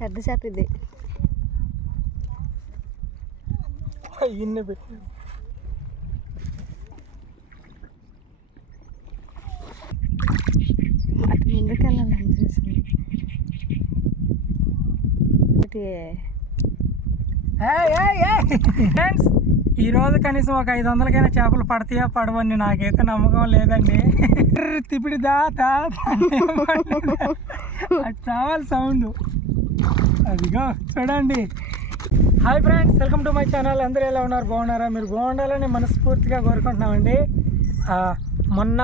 పెద్ద చేప ఇది. పెట్టి. అటు ముందుకు వెళ్ళాలని చూసింది. ఇటు ఫ్రెండ్స్ ఈ రోజు కనీసం ఒక ఐదు వందలకైనా చేపలు పడతాయా పడవని నాకైతే నమ్మకం లేదండి. తిపిడి దా తా చావాలి సౌండ్. అదిగో చూడండి. Hi friends welcome to my channel. అందరూ ఎలా ఉన్నారు? బాగున్నారా? మీరు బాగుండాలని మనస్ఫూర్తిగా కోరుకుంటున్నామండి. మొన్న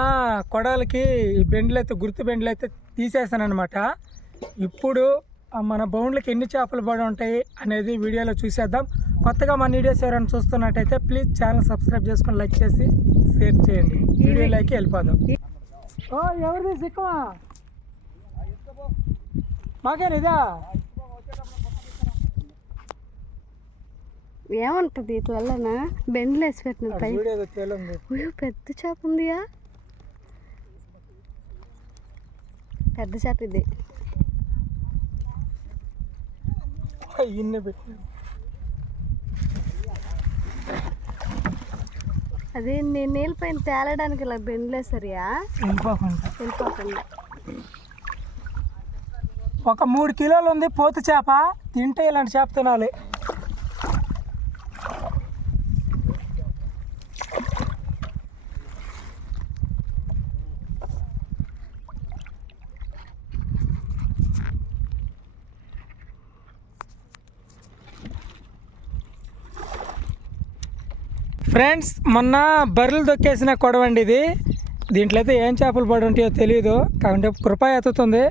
కొడాలకి ఈ బెండ్లు అయితే గుర్తు బెండ్లు అయితే తీసేసానమాట ఇప్పుడు మన బౌండ్లకి ఎన్ని చేపలు పడి ఉంటాయి అనేది వీడియోలో చూసేద్దాం. కొత్తగా మన వీడియోస్ ఎవరైనా చూస్తున్నట్టయితే ప్లీజ్ ఛానల్ సబ్స్క్రైబ్ చేసుకొని లైక్ చేసి షేర్ చేయండి. వీడియోలోకి వెళ్ళిపోదాం. ఎవరిది? సిక్కమా? మాకేనా ఇదా? ఏముంటుంది ఇటు వల్లనా బెండ్లు వేసి పెట్టిన పై పెద్ద చేప ఉందియా? పెద్ద చేప ఇది. అది నేను నీళ్ళ పైన తేలడానికి ఇలా బెండ్లు వేసారియా? వెళ్ళిపోకుండా. ఒక మూడు కిలోలు ఉంది పోతు చేప. తింటే ఇలాంటి చేప తినాలి. ఫ్రెండ్స్ మొన్న బర్రెలు దొక్కేసిన కొడవండి ఇది. దీంట్లో అయితే ఏం చేపలు పడి ఉంటాయో తెలియదు కాకుంటే కృప ఎత్తుతుంది.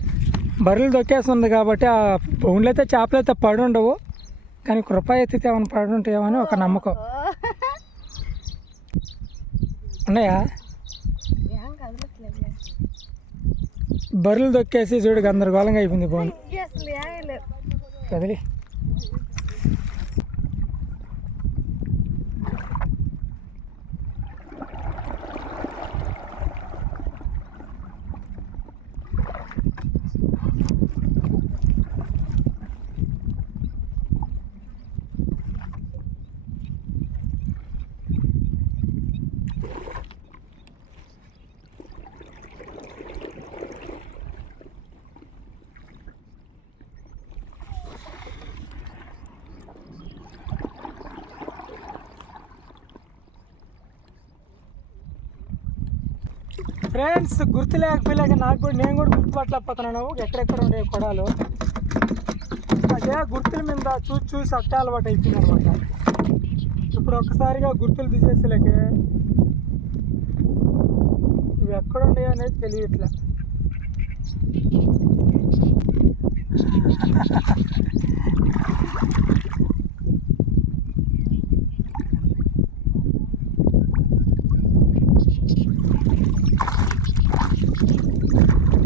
బర్రెలు దొక్కేస్తుంది కాబట్టి ఆ బౌండ్లు అయితే చేపలు అయితే పడి ఉండవు. కానీ కృప ఎత్తితే ఏమైనా పడి ఉంటాయేమో అని ఒక నమ్మకం. ఉన్నాయా? బర్రెలు దొక్కేసి చూడు గందరగోళంగా అయిపోయింది బౌన్. కదిలి. ఫ్రెండ్స్ గుర్తు లేకపోయాక నాకు కూడా నేను కూడా గుర్తుపట్టలేకపోతున్నాను. ఎక్కడెక్కడ ఉండే కొడాలు. అదే గుర్తుల మీద చూసి చూసి అట్టే అలవాటు అయిపోయింది అనమాట ఇప్పుడు ఒక్కసారిగా గుర్తులు తీసేసేలేకే. ఇవి ఎక్కడ ఉన్నాయి అనేది తెలియట్లే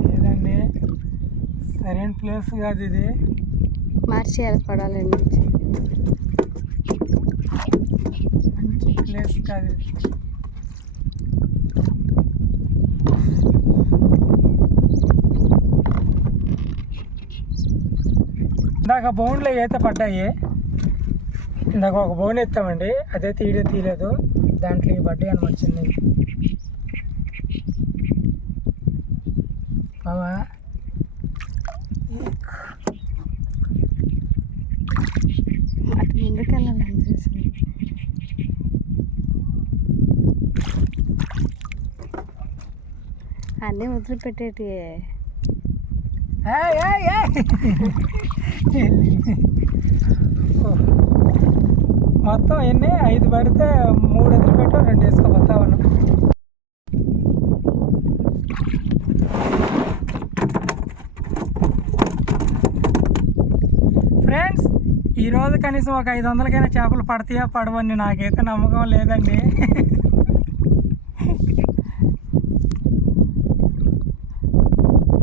లేదండి సరైన ప్లేస్ కాదు ఇది. మార్చేయాలి పడాలండి మంచి ప్లేస్ కాదు ఇది. ఇందాక బౌండ్లో అయితే పడ్డాయి. ఇందాక ఒక బౌన్ ఎత్తామండి. అదే తీయడే తీయలేదు. దాంట్లో ఈ అనమాట చిన్నవి బావా అటు ముందుకు వెళ్ళాలని చూసింది అన్నీ వదిలిపెట్టేటి మొత్తం ఎన్ని? ఐదు పడితే మూడు ఎదురు పెట్టావు రెండు వేసుకోపోతా ఉన్నాం. ఫ్రెండ్స్ ఈరోజు కనీసం ఒక ఐదు వందలకైనా చేపలు పడతాయా పడవని నాకైతే నమ్మకం లేదండి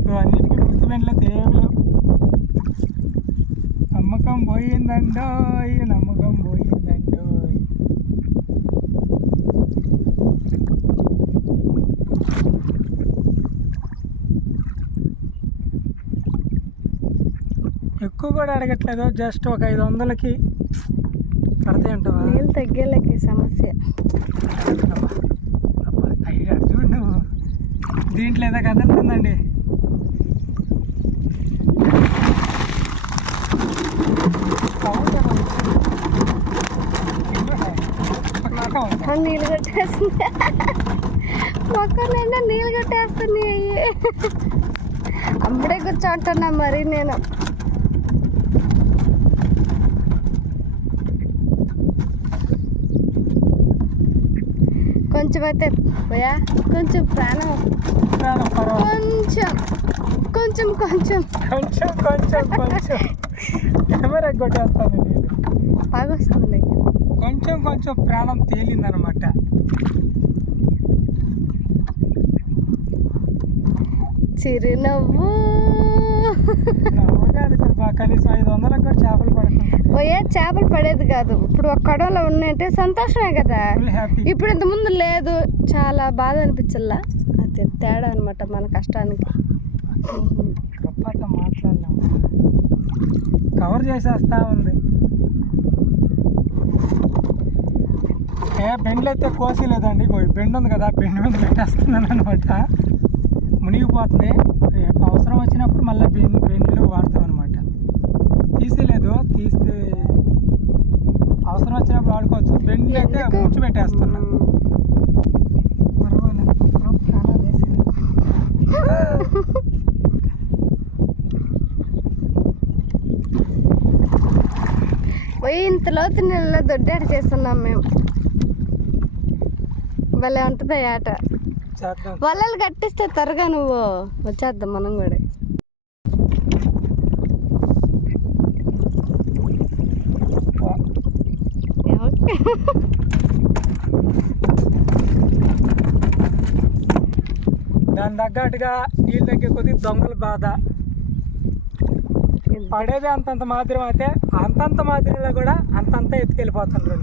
ఇవన్నిటికీ గుర్తుపెట్టలేదు ఏమి లేవు నమ్మకం పోయిందండోయ్ నమ్మకం పోయిందండోయ్. ఎక్కువ కూడా అడగట్లేదు జస్ట్ ఒక ఐదు వందలకి పడతాయి అంటావా? నీళ్ళు తగ్గేలేక సమస్య. చూడు నువ్వు. దీంట్లో ఏదో కదులుతుందండి సౌండ్ ఏమో వచ్చింది. ఏంటో, ఆ, నీళ్ళు కట్టేస్తుంది మొక్క నిండా నీళ్ళు కట్టేస్తుంది అప్పుడే కూర్చోంటున్నా మరి నేను. కొంచెం అయితే పోయా? కొంచెం ప్రాణం. కొంచెం కొంచెం కొంచెం. కొంచెం కొంచెం కొంచెం. కెమెరా కొట్టేస్తాను నేను. బాగా వస్తుంది కొంచెం కొంచెం ప్రాణం తేలిందనమాట. చిరునవ్వు. కనీసం ఐదు వందలకు చేపలు పడుతుంది పోయే చేపలు పడేది కాదు. ఇప్పుడు ఒక కడవలో ఉన్నాయంటే సంతోషమే కదా. ఇప్పుడు ఇంత ముందు లేదు. చాలా బాధ అనిపించల్లా? అది తేడా అనమాట మన కష్టానికి. మాట్లాడలేము కవర్ చేసేస్తా ఉంది ఏ బెండ్లు అయితే కోసలేదండి ఇగో ఈ బెండ్ ఉంది కదా బెండ్ మీద పెట్టేస్తున్నాను అనమాట మునిగిపోతుంది. అవసరం వచ్చినప్పుడు మళ్ళీ బెండ్ బెండ్లు వాడతాం అనమాట తీసేలేదు తీస్తే అవసరం వచ్చినప్పుడు వాడుకోవచ్చు. బెండ్ అయితే? ముచ్చి పెట్టేస్తున్నా. పర్వాలేదు. ఇప్పుడు ప్రాణాలు వేసింది పోయి ఇంత లోతు నీళ్ళలో దొడ్డాడు చేస్తున్నాం మేము. భలే ఉంటుంది ఆట. వలలు కట్టిస్తే త్వరగా నువ్వు వచ్చేద్దాం మనం కూడా. దాని తగ్గట్టుగా నీళ్ళు తగ్గే కొద్ది దొంగల బాధ. పడేది అంతంత మాత్రం అయితే అంతంత మాత్రంలో కూడా అంతంత ఎత్తుకెళ్ళిపోతుండ్రు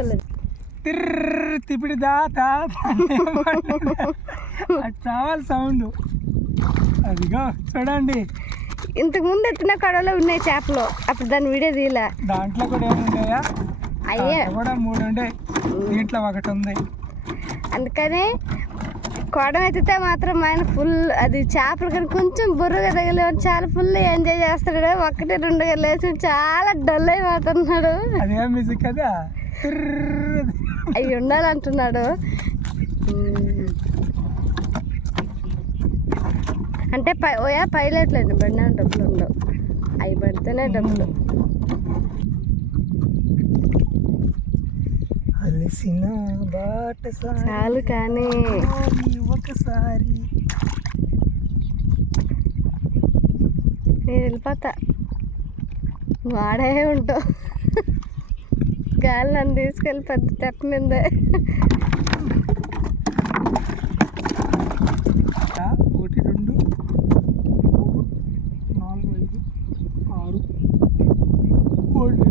తిర్ర తిపిడి దా తా తా అని అది చావాలి సౌండ్. అదిగో చూడండి. ఇంతకు ముందు ఎత్తిన కడవలో ఉన్నాయి చేపలు. అప్పుడు దాని వీడియో తీయలే. దాంట్లో కూడా ఏముంటాయా అయ్యే. కూడా మూడు ఉండే. దీంట్లో ఒకటి ఉంది. అందుకని కొడం ఎత్తితే మాత్రం ఆయన ఫుల్ అది చేపలు కానీ కొంచెం బుర్రగా తగిలి చాలా ఫుల్ ఎంజాయ్ చేస్తాడు. ఒకటి రెండుగా లేచి చాలా డల్ అయిపోతున్నాడు. అదేం మ్యూజిక్ కదా అవి ఉండాలంటున్నాడు. అంటే పై ఓయా పైలట్లేండి బండి డబ్బులు ఉండవు అవి పడితేనే డబ్బులు. అలిసిన బాటసారి చాలు కానీ. ఒకసారి. నేను వెళ్ళిపోతా. ఆడే ఉంటావు గాలి నన్ను తీసుకెళ్ళి పెద్ద తెప్ప మీదే. ఒకటి రెండు మూడు నాలుగు ఐదు ఆరు ఒకటి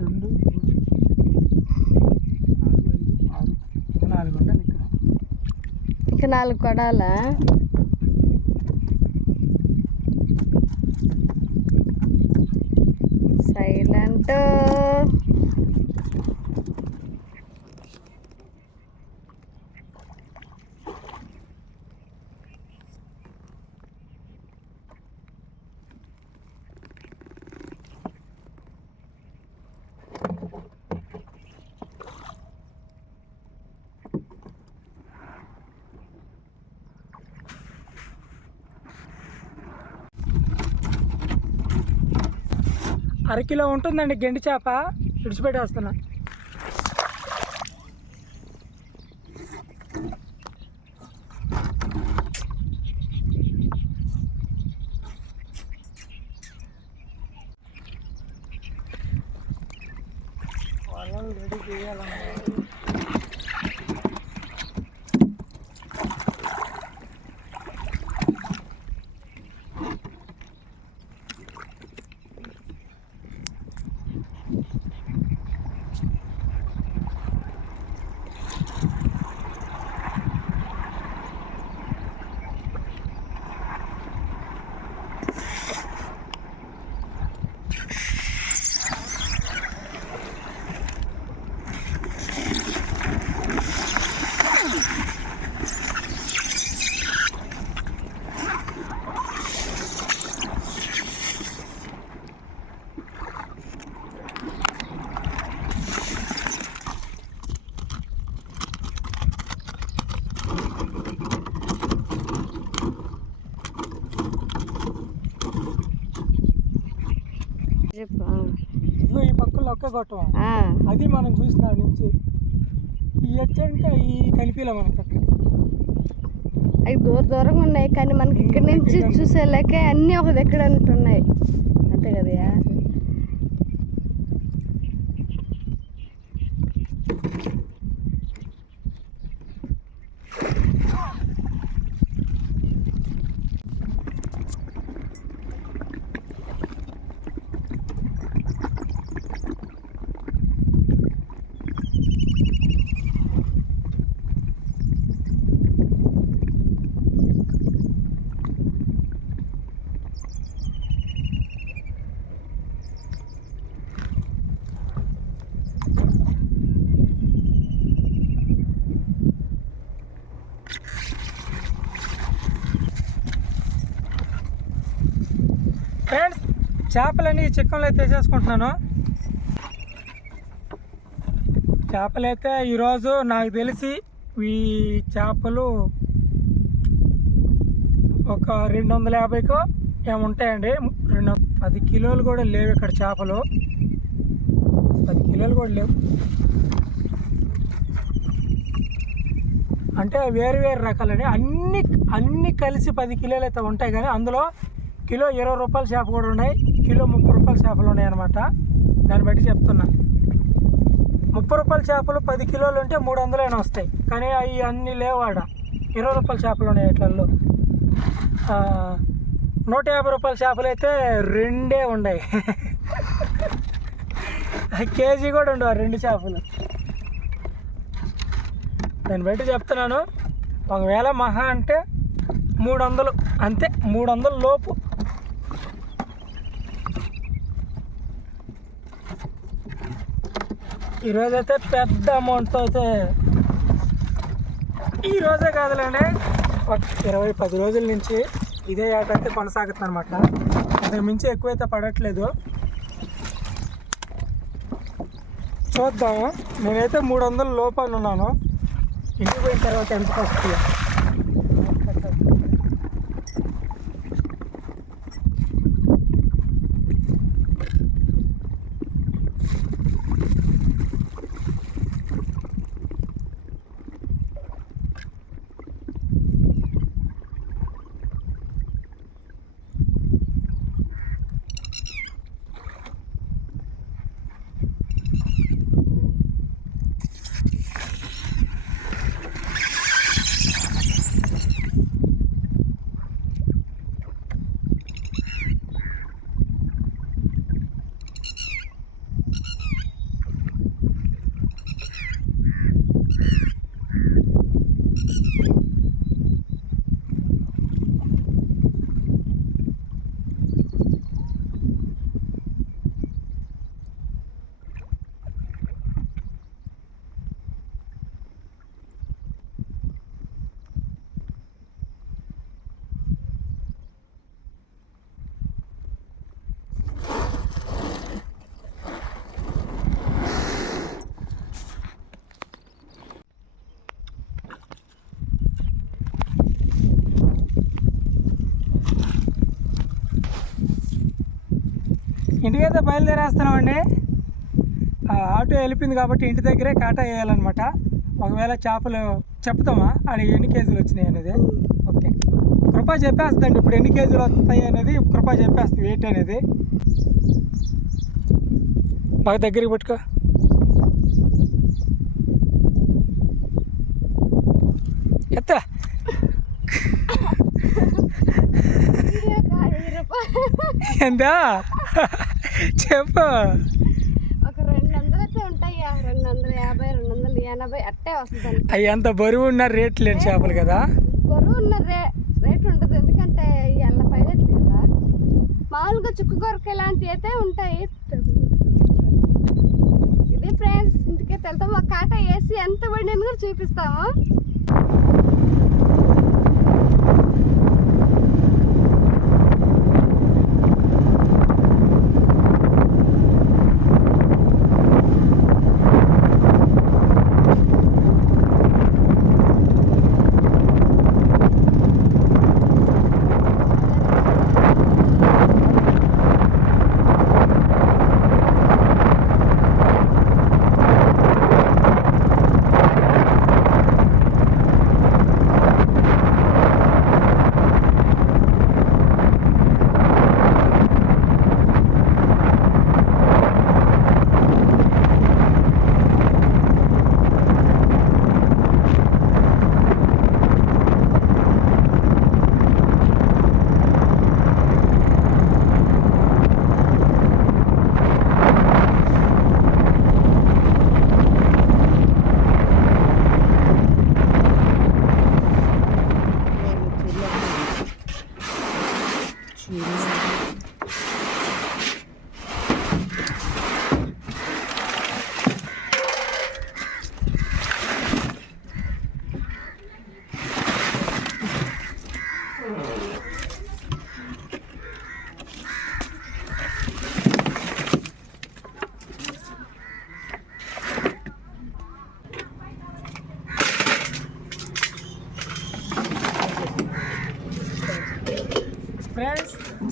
రెండు మూడు నాలుగు ఐదు ఆరు. నాలుగు ఉండాలి ఇక్కడ. ఇంకా నాలుగు కొడాలా అరకిలో ఉంటుందండి గెండి చేప. విడిచిపెట్టేస్తున్నా. వలలు రెడీ చేయాలన్నా. కొట్టం అది మనం చూసిన నుంచి ఈ ఈ కనిపిలే మనకి అక్కడ. అవి దూర దూరంగా ఉన్నాయి కానీ మనకి ఇక్కడ నుంచి చూసేలాకే అన్నీ ఒక దగ్గర ఉంటున్నాయి. అంతే కదా ఫ్రెండ్స్ చేపలని చిక్కంలో అయితే వేసేసుకుంటున్నాను. చేపలైతే ఈరోజు నాకు తెలిసి ఈ చేపలు ఒక రెండు వందల యాభైకో ఏముంటాయండి రెండు పది కిలోలు కూడా లేవు ఇక్కడ చేపలు. పది కిలోలు కూడా లేవు. అంటే వేరు వేరు రకాలని అన్ని అన్ని కలిసి పది కిలోలు అయితే ఉంటాయి కానీ అందులో కిలో ఇరవై రూపాయల చేప కూడా ఉన్నాయి. కిలో ముప్పై రూపాయల చేపలు ఉన్నాయి అనమాట దాన్ని బట్టి చెప్తున్నా. ముప్పై రూపాయల చేపలు పది కిలోలు ఉంటే మూడు వందలైనా వస్తాయి. కానీ అవి అన్నీ లేవాడ. ఇరవై రూపాయల చేపలు ఉన్నాయి ఇట్లల్లో నూట యాభై రూపాయల చేపలు అయితే రెండే ఉన్నాయి కేజీ కూడా ఉండవు రెండు చేపలు. దాన్ని బట్టి చెప్తున్నాను. ఒకవేళ మహా అంటే మూడు వందలు. అంతే మూడు వందల లోపు. ఈరోజైతే పెద్ద అమౌంట్తో అయితే ఈ రోజే కాదులేండి ఒక ఇరవై పది రోజుల నుంచి ఇదే ఆట అయితే కొనసాగుతుంది అనమాట అంతకు మించి ఎక్కువైతే పడట్లేదు. చూద్దాము నేనైతే మూడు వందల లోపల ఉన్నాను ఇంటికి పోయిన తర్వాత ఎంత వస్తుంది ఇంటికైతే బయలుదేరేస్తున్నామండి. ఆటో వెళ్ళిపోయింది కాబట్టి ఇంటి దగ్గరే కాటా వేయాలన్నమాట. ఒకవేళ చేపలు చెప్తామా అది ఎన్ని కేజీలు వచ్చినాయి అనేది. ఓకే. కృప చెప్పేస్తుందండి ఇప్పుడు ఎన్ని కేజీలు వస్తాయి అనేది కృప చెప్పేస్తుంది వెయిట్ అనేది. బాగా దగ్గరికి పెట్టుకో. ఎత్త ఎంతా చెప్పు. ఒక రెండు వందలు అయితే ఉంటాయా? రెండు వందల యాభై రెండు వందల ఎనభై అట్టే వస్తుంది అవి అంత బరువు ఉన్న రేట్లు లేని చేపలు కదా? బరువు ఉన్న రే రేట్ ఉంటుంది ఎందుకంటే ఈ అల్ల పైలట్లు కదా. మామూలుగా చుక్కు కొరక ఇలాంటివి అయితే ఉంటాయి. ఇది ఫ్రెండ్స్ ఇంటికి వెళ్తాము ఒక కాట వేసి ఎంత పడిందని కూడా చూపిస్తాము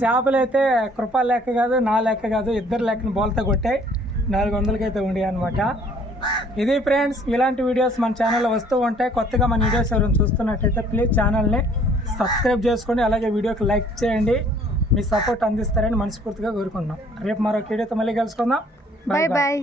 ఫ్రెండ్స్ చేపలు అయితే కృప లెక్క కాదు నా లెక్క కాదు ఇద్దరు లెక్కన బోల్తా కొట్టాయి. నాలుగు వందలకి అయితే ఉండి అనమాట ఇది ఫ్రెండ్స్ ఇలాంటి వీడియోస్ మన ఛానల్లో వస్తూ ఉంటాయి. కొత్తగా మన వీడియోస్ ఎవరైనా చూస్తున్నట్టయితే ప్లీజ్ ఛానల్ని సబ్స్క్రైబ్ చేసుకోండి. అలాగే వీడియోకి లైక్ చేయండి. మీ సపోర్ట్ అందిస్తారని మనస్ఫూర్తిగా కోరుకుంటున్నాం. రేపు మరొక వీడియోతో మళ్ళీ కలుసుకుందాం. Bye bye